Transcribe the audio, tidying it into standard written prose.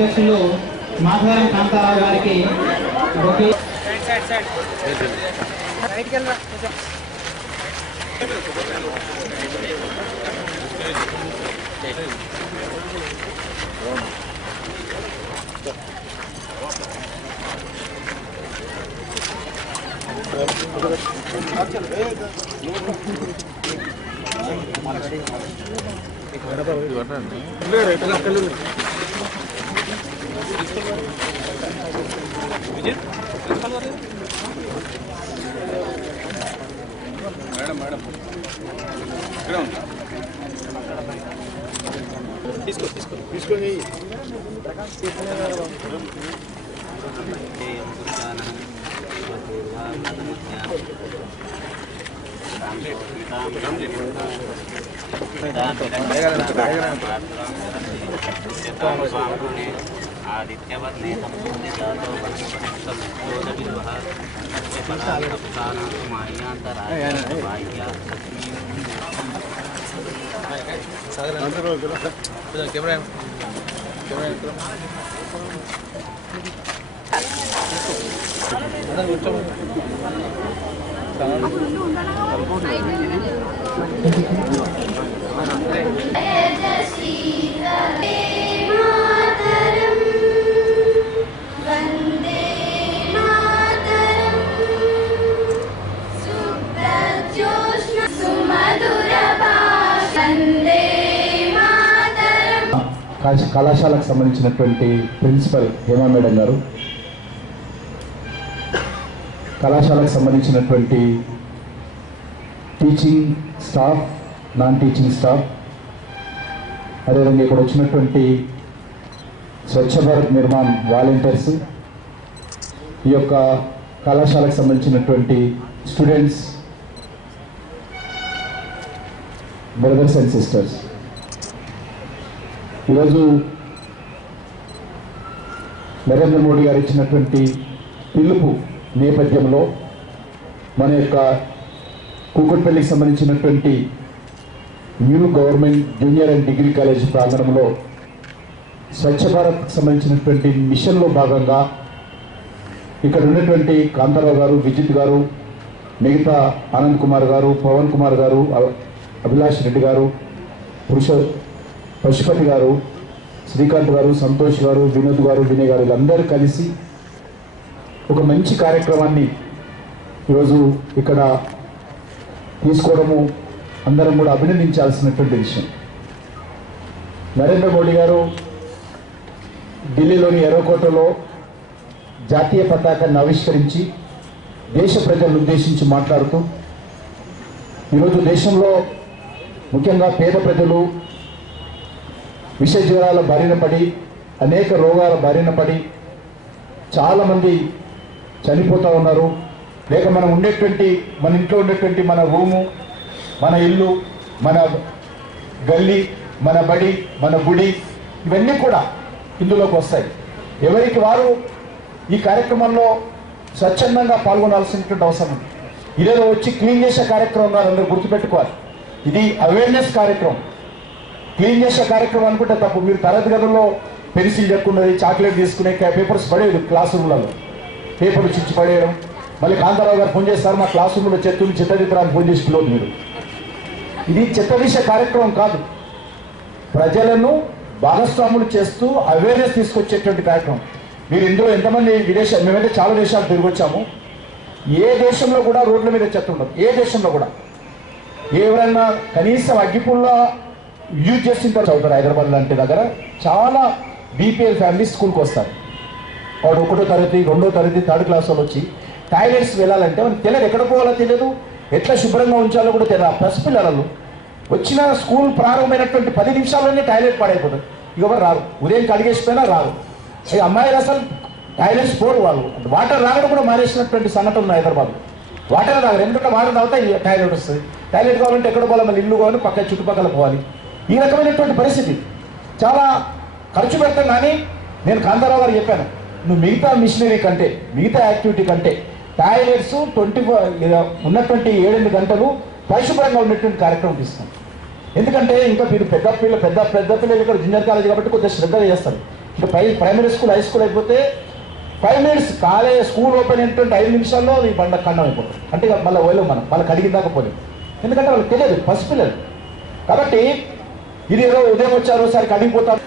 అధ్యక్షులు మాధవరం కాంతారావు గారికి తీసుకొని आदित्यवत्ने संपूर्णजातो కళాశాలకు సంబంధించినటువంటి ప్రిన్సిపల్ హేమా మేడం గారు, కళాశాలకు సంబంధించినటువంటి teaching staff, non teaching staff, అదేవిధంగా ఇక్కడ వచ్చినటువంటి స్వచ్ఛ భారత్ నిర్మాణ్ వాలంటీర్స్, ఈ యొక్క కళాశాలకు సంబంధించినటువంటి స్టూడెంట్స్, బ్రదర్స్ అండ్ సిస్టర్స్, ఈరోజు నరేంద్ర మోడీ గారు ఇచ్చినటువంటి పిలుపు నేపథ్యంలో మన యొక్క కూకట్పల్లికి సంబంధించినటువంటి new government junior and degree college ప్రాంగణంలో స్వచ్ఛ భారత్కి సంబంధించినటువంటి మిషన్లో భాగంగా ఇక్కడ ఉన్నటువంటి కాంతారావు గారు, విజిత్ గారు, మిగతా ఆనంద్ కుమార్ గారు, పవన్ కుమార్ గారు, అభిలాష్ రెడ్డి గారు, పశుపతి గారు, శ్రీకాంత్ గారు, సంతోష్ గారు, వినోద్ గారు, వినయ్ గారు, వీళ్ళందరూ కలిసి ఒక మంచి కార్యక్రమాన్ని ఈరోజు ఇక్కడ తీసుకోవడము అందరం కూడా అభినందించాల్సినటువంటి విషయం. నరేంద్ర మోడీ గారు ఢిల్లీలోని ఎర్రకోటలో జాతీయ పతాకాన్ని ఆవిష్కరించి దేశ ప్రజలను ఉద్దేశించి మాట్లాడుతూ ఈరోజు దేశంలో ముఖ్యంగా పేద ప్రజలు విష జ్వరాల బారిన పడి, అనేక రోగాల బారిన పడి చాలామంది చనిపోతూ ఉన్నారు. లేక మనం ఉండేటువంటి, మన ఇంట్లో ఉండేటువంటి మన రూము, మన ఇల్లు, మన గల్లీ, మన బడి, మన గుడి, ఇవన్నీ కూడా ఇందులోకి వస్తాయి. ఎవరికి వారు ఈ కార్యక్రమంలో స్వచ్ఛందంగా పాల్గొనాల్సినటువంటి అవసరం ఉంది. ఇదేదో వచ్చి క్లీన్ చేసే కార్యక్రమం కాదు, అందరూ గుర్తుపెట్టుకోవాలి. ఇది అవేర్నెస్ కార్యక్రమం. క్లీన్ చేసే కార్యక్రమం అనుకుంటే తప్పు. మీరు తరగతి గదుల్లో పెన్సిల్ చెక్కున్నది, చాక్లెట్ తీసుకునే పేపర్స్ పడేది, క్లాస్ రూమ్లలో పేపర్లు చిచ్చి పడేయడం. మళ్ళీ కాంతారావు గారు ఫోన్ చేస్తారు, మా క్లాస్ రూమ్లో చెత్తదిద్దరాన్ని ఫోన్ చేసి పిలవద్దు మీరు. ఇది చెత్త తీసే కార్యక్రమం కాదు, ప్రజలను భాగస్వాములు చేస్తూ అవేర్నెస్ తీసుకొచ్చేటువంటి కార్యక్రమం. మీరు ఇందులో ఎంతమంది మేమైతే చాలా దేశాలు తిరిగి వచ్చాము. ఏ దేశంలో కూడా రోడ్ల మీద చెత్త ఉండదు, ఏ దేశంలో కూడా. ఎవరైనా కనీసం అగ్గిపుల్ల యూజ్ చేసిన తర్వాత చదువుతారు. హైదరాబాద్ లాంటి దగ్గర చాలా బీపీఎల్ ఫ్యామిలీ స్కూల్కి వస్తారు. వాడు 1వ తరగతి, 2వ తరగతి, 3rd క్లాస్ వాళ్ళు వచ్చి టాయిలెట్స్ వెళ్ళాలంటే మనకు తెలియదు, ఎక్కడ పోవాలో తెలియదు, ఎట్లా శుభ్రంగా ఉంచాలో కూడా తెలియదు. ఆ పసిపిల్లలు వచ్చిన స్కూల్ ప్రారంభమైనటువంటి 10 నిమిషాల్లోనే టాయిలెట్ పాడైపోతుంది. ఎవరు రారు, ఉదయం కడిగేసిపోయినా రారు. అమ్మాయిలు అసలు టాయిలెట్స్ పోరు, వాళ్ళు వాటర్ రాగడం కూడా మానేసినటువంటి సంఘటన ఉంది హైదరాబాద్. వాటర్ తాగరు, ఎందుకంటే వాటర్ తాగితే టాయిలెట్ వస్తుంది. టాయిలెట్ కావాలంటే ఎక్కడ పోవాలి, మళ్ళీ ఇల్లు కావాలి, పక్క చుట్టుపక్కల పోవాలి. ఈ రకమైనటువంటి పరిస్థితి చాలా ఖర్చు పెడతాం. కానీ నేను కాంతారావు గారు చెప్పాను, నువ్వు మిగతా మిషనరీ కంటే, మిగతా యాక్టివిటీ కంటే టాయిలెట్స్ 24 ఉన్నటువంటి 7-8 గంటలు పరిశుభ్రంగా ఉన్నటువంటి కార్యక్రమం తీస్తాం. ఎందుకంటే ఇంకా మీరు పెద్ద పిల్లలు ఇక్కడ జూనియర్ కాలేజ్ కాబట్టి కొంచెం శ్రద్ధగా చేస్తారు. ఇప్పుడు ప్రైమరీ స్కూల్ హై స్కూల్ అయిపోతే 5 మినిట్స్ కాలేజ్ స్కూల్ ఓపెన్ అయినటువంటి 5 నిమిషాల్లో ఈ బండ ఖండం అయిపోతుంది. అంటే ఇక మళ్ళీ పోలేము మనం, మళ్ళీ కడిగిన దాకా పోలేము. ఎందుకంటే వాళ్ళకి తెలియదు, పసిపిల్లలు. కాబట్టి ఇది ఏదో ఉదయం వచ్చారు సరే కడిగిపోతారు.